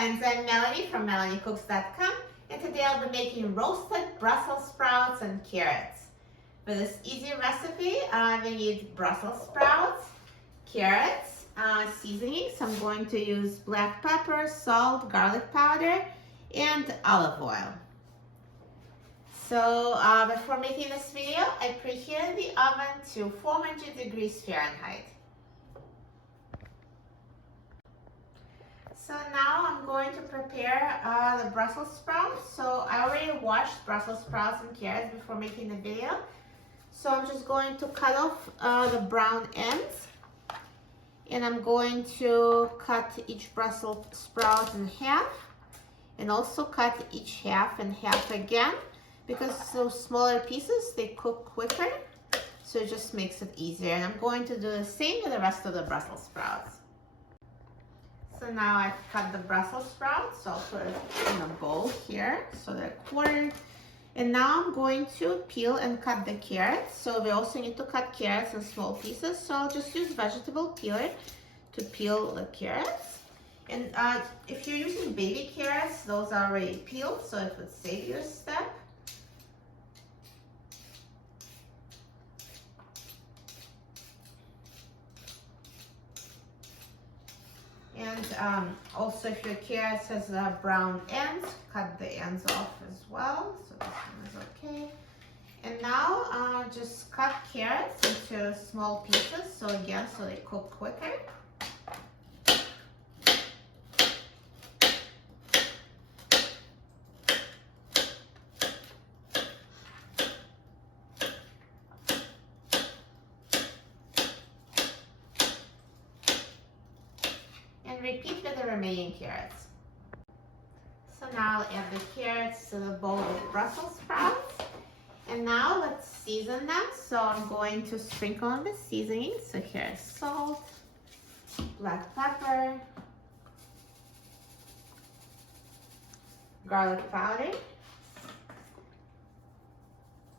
friends, I'm Melanie from melaniecooks.com, and today I'll be making roasted Brussels sprouts and carrots. For this easy recipe, we need Brussels sprouts, carrots, seasonings. I'm going to use black pepper, salt, garlic powder, and olive oil. So before making this video, I preheated the oven to 400 degrees Fahrenheit. So now I'm going to prepare the Brussels sprouts. So I already washed Brussels sprouts and carrots before making the video. So I'm just going to cut off the brown ends. And I'm going to cut each Brussels sprout in half. And also cut each half in half again. Because those smaller pieces, they cook quicker. So it just makes it easier. And I'm going to do the same with the rest of the Brussels sprouts. So now I've cut the Brussels sprouts, so I'll put it in a bowl here, so they're quartered. And now I'm going to peel and cut the carrots. So we also need to cut carrots in small pieces, so I'll just use vegetable peeler to peel the carrots. And if you're using baby carrots, those are already peeled, so it would save you a step. And also if your carrots has brown ends, cut the ends off as well. So this one is okay. And now just cut carrots into small pieces. So again, so they cook quicker. Repeat with the remaining carrots. So now I'll add the carrots to the bowl with Brussels sprouts. And now let's season them. So I'm going to sprinkle on the seasoning. So here's salt, black pepper, garlic powder.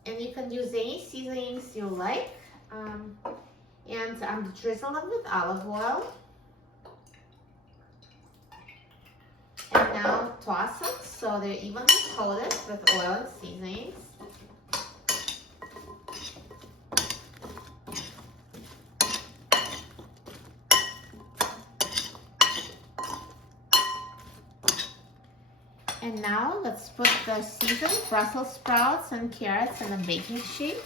And you can use any seasonings you like. And I'm drizzling them with olive oil. And now toss them so they're evenly coated with oil and seasonings. And now let's put the seasoned Brussels sprouts and carrots in a baking sheet.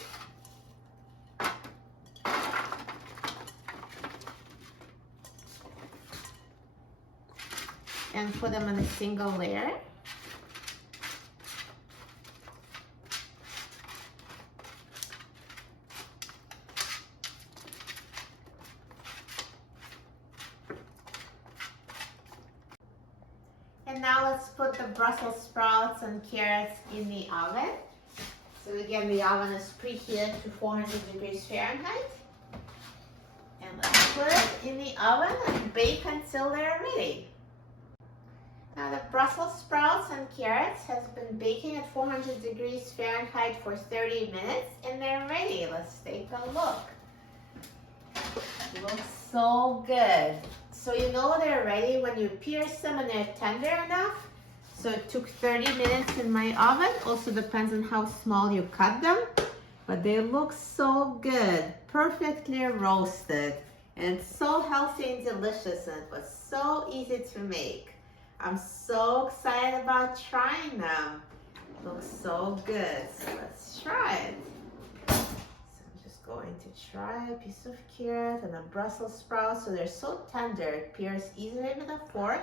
And put them in a single layer. And now let's put the Brussels sprouts and carrots in the oven. So again, the oven is preheated to 400 degrees Fahrenheit. And let's put it in the oven and bake until they're ready. Now the Brussels sprouts and carrots has been baking at 400 degrees Fahrenheit for 30 minutes and they're ready. Let's take a look. Looks so good. So you know they're ready when you pierce them and they're tender enough. So it took 30 minutes in my oven. Also depends on how small you cut them. But they look so good. Perfectly roasted. And it's so healthy and delicious and it was so easy to make. I'm so excited about trying them. Looks so good. So let's try it. So I'm just going to try a piece of carrot and a Brussels sprout. So they're so tender, it peels easily with a fork.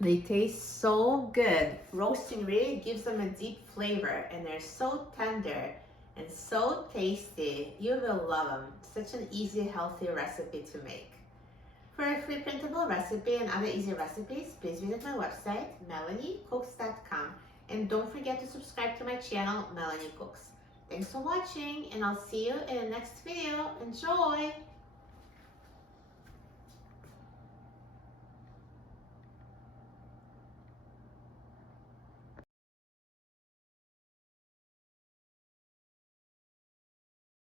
They taste so good. Roasting really gives them a deep flavor and they're so tender and so tasty. You will love them. Such an easy, healthy recipe to make. For a free printable recipe and other easy recipes, please visit my website, melaniecooks.com. And don't forget to subscribe to my channel, Melanie Cooks. Thanks for watching, and I'll see you in the next video. Enjoy!